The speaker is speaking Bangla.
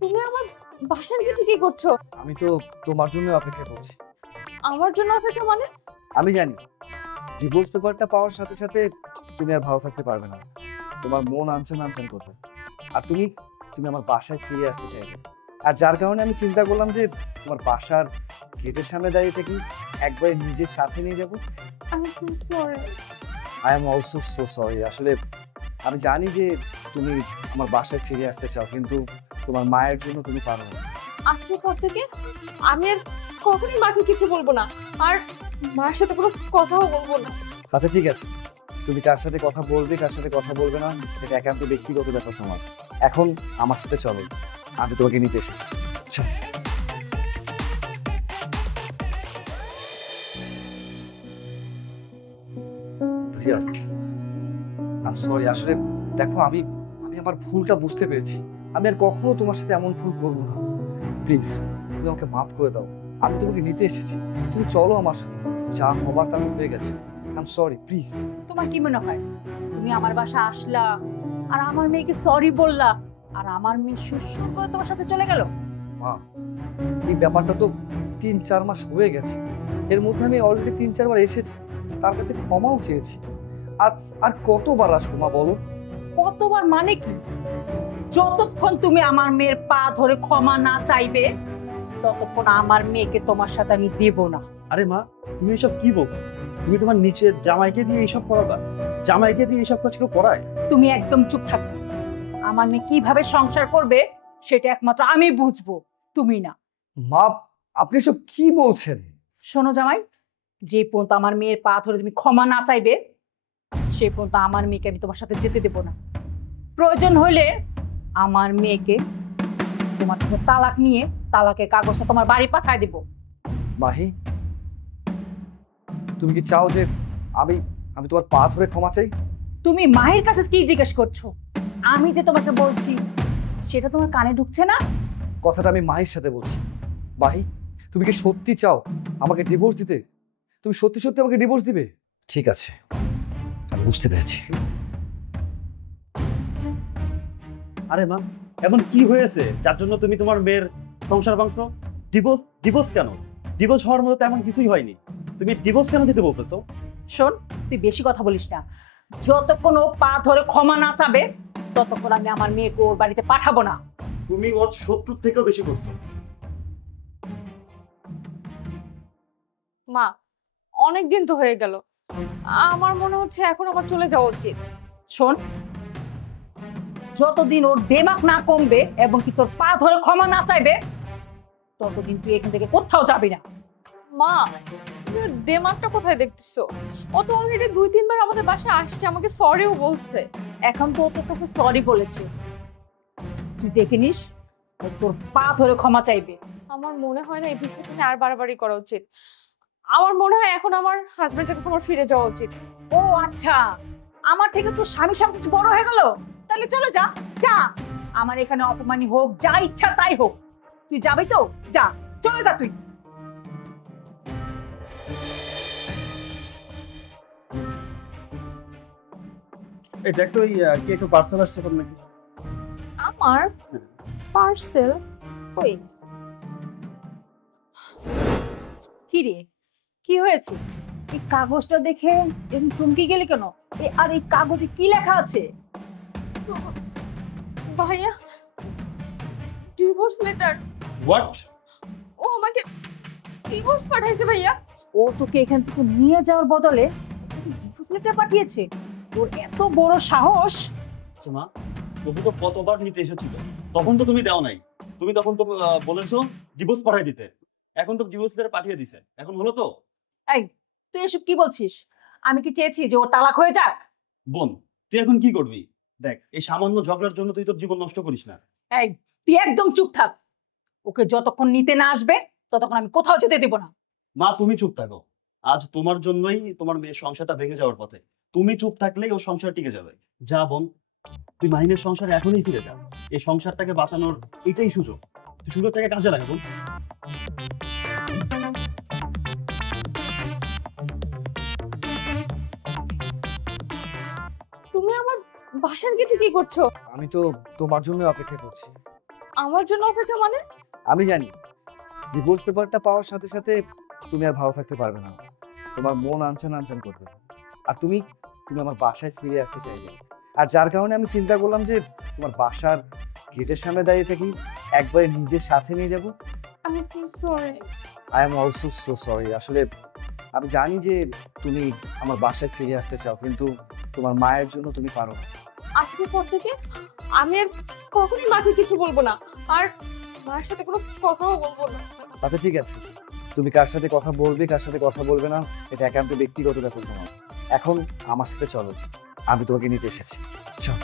তুমি আমার বাসার গেটে কি করছো? আমি তো তোমার জন্য অপেক্ষা করছি। আমার জন্য অপেক্ষা মানে? আমি জানি ডিভোর্স পেপারটা পাওয়ার সাথে সাথে তুমি আর ভালো থাকতে পারবে না, তোমার মন আনচান আনচান করবে, আর তুমি তুমি আমার বাসায় ফিরে আসতে চাইবে। আর যার কারণে আমি চিন্তা করলাম যে তোমার বাসার গেটের সামনে দাঁড়িয়ে থেকে একবার নিজের সাথে নিয়ে যাবো। আমি তো sorry. I am also so sorry. আসলে আমি জানি যে তুমি আমার বাসায় ফিরে আসতে চাও, কিন্তু তোমার মায়ের জন্য তুমি পারো না। আজকের পর থেকে আমি আর কখনোই মাকে কিছু বলবো না, আর মার সাথে কোনো কথাও বলবো না। আচ্ছা ঠিক আছে, তুমি কার সাথে কথা বলবে কার সাথে কথা বলবে না এটা একান্ত ব্যক্তিগত ব্যাপার তোমার। এখন আমার সাথে চলো, আমি তোমাকে নিতে এসেছি। চলো। Riya, I am sorry. আসলে দেখো, আমি আমি আমার ভুলটা বুঝতে পেরেছি। আমি আর কখনো তোমার সাথে এমন ভুল করবো না। প্লিজ তুমি আমাকে মাফ করে দাও। আমি তোমাকে নিতে এসেছি, তুমি চলো আমার সাথে। যা হবার তা হয়ে গেছে। I am sorry, please. তোমার কি মনে হয় তুমি আমার বাসা আসলা আর আমার মেয়েকে সরি বললা আর আমার মেয়ে সুর করে তোমার সাথে চলে গেল? মা, এই ব্যাপারটা তো ৩-৪ মাস হয়ে গেছে। এর মধ্যে আমি অলরেডি ৩-৪ বার এসেছি, তার কাছে ক্ষমাও চেয়েছি। আর আর কতবার আসবো মা বলো? কতবার মানে কি? যতক্ষণ তুমি আমার মেয়ের পা ধরে ক্ষমা না চাইবে ততক্ষণ আমার মেয়েকে তোমার সাথে আমি দেব না। আরে মা, তুমি এসব কি বলছো? তুমি তোমার নিচের জামাইকে দিয়ে এইসব করাবা? জামাইকে দিয়ে এইসব কাজ কেউ করায়? তুমি একদম চুপ থাকো। আমার মেয়ে কিভাবে সংসার করবে সেটা একমাত্র আমি বুঝবো, তুমি না। মা, আপনি সব কি বলছেন? শোনো জামাই, যে পর্যন্ত আমার মেয়ের পা ধরে তুমি ক্ষমা না চাইবে সে পর্যন্ত আমার মেয়েকে আমি তোমার সাথে যেতে দেব না। প্রয়োজন হলে আমার মেয়েকে তোমার থেকে তালাক নিয়ে তালাকের কাগজটা তোমার বাড়ি পাঠায় দেব। মাহি, তুমি কি চাও যে আমি আমি তোমার পা ধরে ক্ষমা চাই? তুমি মাহির কাছে কি জিজ্ঞেস করছো? আমি যে তোমাকে বলছি সেটা তোমার কানে ঢুকছে না? কথাটা আমি মাহির সাথে বলছি। মাহি, তুমি কি সত্যি চাও আমাকে ডিভোর্স দিতে? তুমি সত্যি সত্যি আমাকে ডিভোর্স দিবে? ঠিক আছে, আমি বুঝতে পেরেছি। আরে মা, এমন কি হয়েছে যার জন্য তুমি তোমার মেয়ের সংসার ভাঙছো? ডিভোর্স ডিভোর্স কেন? ডিভোর্স হওয়ার মতো তেমন কিছুই হয়নি। তুমি ডিভোর্স কেন দিতে বলতেছো? শোন, তুই বেশি কথা বলিস না। যতক্ষণ ও পা ধরে ক্ষমা না চাবে ততক্ষণ আমি আমার মেয়েকে ওর বাড়িতে পাঠাবো না। তুমি ওর শত্রুর থেকেও বেশি করছো। মা, অনেক দিন তো হয়ে গেল, আমার মনে হচ্ছে এখন আবার চলে যাওয়া উচিত। শোন, যতদিন ওর দেমাক না কমবে এবং কি তোর পা ধরে ক্ষমা না চাইবে ততদিন তুই এখান থেকে কোথাও যাবি না। মা, তুমি ওর দেমাগটা কোথায় দেখতেছো? ও তো অলরেডি ২-৩ বার আমাদের বাসায় আসছে, আমাকে সরিও বলছে। এখন তো ও তোর কাছে সরি বলেছে, তুই দেখে নিস ও তোর পা ধরে ক্ষমা চাইবে। আমার মনে হয় না এই বিষয়টা আর বাড়াবাড়ি করা উচিত। আমার মনে হয় এখন আমার হাজবেন্ডের কাছে আমার ফিরে যাওয়া উচিত। ও আচ্ছা, আমার থেকে তোর স্বামী সবকিছু বড় হয়ে গেল? তাহলে চলে যা, যা। আমার এখানে অপমানি হোক, যা ইচ্ছা তাই হোক, তুই যাবি তো যা, চলে যা তুই। এই দেখ তো, কি একটু পার্সেল আসছে তোর নাকি? আমার পার্সেল কই? কি রে, কি হয়েছে? এই কাগজটা দেখে এরকম চমকে গেলি কেন? আর এই কাগজে কি লেখা আছে? ভাইয়া, ডিভোর্স লেটার। হোয়াট? ও আমাকে ডিভোর্স পাঠাইছে ভাইয়া। ও তোকে এখান থেকে নিয়ে যাওয়ার বদলে ডিভোর্স লেটার পাঠিয়েছে? তোর এত বড় সাহস! মা, তবু তো কতবার নিতে এসেছিল, তখন তো তুমি দাও নাই। তুমি তখন তো বলেছো ডিভোর্স পাঠিয়ে দিতে। এখন তো ডিভোর্স লেটার পাঠিয়ে দিছে, এখন হলো তো? এই, তুই এসব কি বলছিস? আমি কি চেয়েছি যে ওর তালাক হয়ে যাক? বোন, তুই এখন কি করবি? দেখ, এই সামান্য ঝগড়ার জন্য তুই তোর জীবন নষ্ট করিস না। এই, তুই একদম চুপ থাক। ওকে যতক্ষণ নিতে না আসবে ততক্ষণ আমি কোথাও যেতে দেব না। মা, তুমি চুপ থাকো। আজ তোমার জন্যই তোমার মেয়ের সংসারটা ভেঙে যাওয়ার পথে। তুমি চুপ থাকলেই ও সংসার টিকে যাবে। যা বোন, তুই মাহিনের সংসারে এখনই ফিরে যা। এই সংসারটাকে বাঁচানোর এটাই সুযোগ। তুই সুযোগটাকে কাজে লাগা বোন। তুমি আমার বাসার গেটে কি করছো? আমি তো তোমার জন্য অপেক্ষা করছি। আমার জন্য অপেক্ষা মানে? আমি জানি ডিভোর্স পেপারটা পাওয়ার সাথে সাথে তুমি আর ভালো থাকতে পারবে না, তোমার মন আনচান আনচান করবে, আর তুমি তুমি আমার বাসায় ফিরে আসতে চাইবে। আর যার কারণে আমি চিন্তা করলাম যে তোমার বাসার গেটের সামনে দাঁড়িয়ে থাকি, একবারে নিজের সাথে নিয়ে যাব। আমি তো sorry. I am also so sorry. আসলে আমি জানি যে তুমি আমার বাসায় ফিরে আসতে চাও, কিন্তু তোমার মায়ের জন্য তুমি পারো না। আজকের পর থেকে আমি আর কখনোই মাকে কিছু বলবো না, আর মার সাথে কোনো কথাও বলবো না। আচ্ছা ঠিক আছে, তুমি কার সাথে কথা বলবে কার সাথে কথা বলবে না এটা একান্ত ব্যক্তিগত ব্যাপার তোমার। এখন আমার সাথে চলো, আমি তোমাকে নিতে এসেছি। চল।